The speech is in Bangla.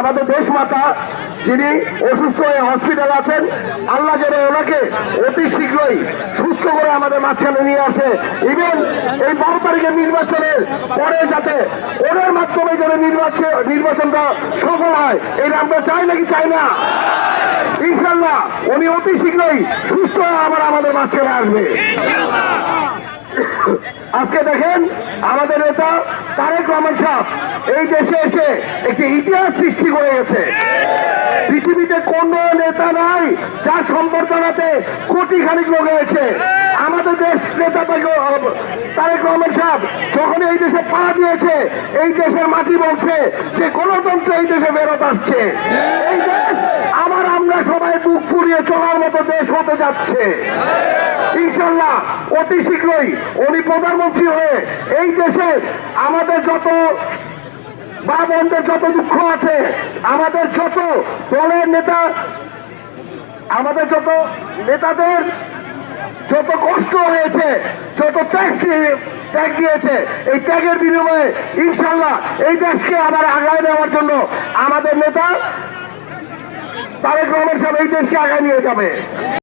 আমাদের দেশ মাতা যিনি অসুস্থ হয়ে হসপিটালে আছেন, আল্লাহ যেন ওনাকে অতি শীঘ্রই সুস্থ করে আমাদের মাঝখানে নিয়ে আসে। ইভেন এই 12 তারিখের নির্বাচনের পরে যাতে ওনার মাধ্যমে যেন নির্বাচনটা সফল হয়, এটা আমরা চাই নাকি চাই না? ইনশাল্লাহ উনি অতি শীঘ্রই সুস্থ হয়ে আবার আমাদের মাঝখানে আসবে। আজকে দেখেন আমাদের নেতা তারেক রহমান সাহেব এই দেশে এসে একটি ইতিহাস সৃষ্টি করে গেছে। পৃথিবীতে কোন নেতা নাই যার সম্বর্ধনাতে কোটি খানিক লোক হয়েছে। আমাদের দেশ নেতা তারেক রহমান সাহেব যখন এই দেশে পা দিয়েছে, এই দেশের মাটি বলছে যে গণতন্ত্র এই দেশে ফেরত আসছে। এই দেশ আবার আমরা সবাই বুক পুড়িয়ে চলার মতো দেশ হতে যাচ্ছে। ইনশাল্লাহ অতি শীঘ্রই উনি প্রধানমন্ত্রী হয়ে এই দেশে আমাদের যত মা বোনদের যত দুঃখ আছে, আমাদের যত দলের নেতা, আমাদের যত নেতাদের যত কষ্ট হয়েছে, যত ত্যাগ দিয়েছে, এই ত্যাগের বিনিময়ে ইনশাল্লাহ এই দেশকে আবার আগায় নেওয়ার জন্য আমাদের নেতা তারেক রহমান সাহেব এই দেশকে আগায় নিয়ে যাবে।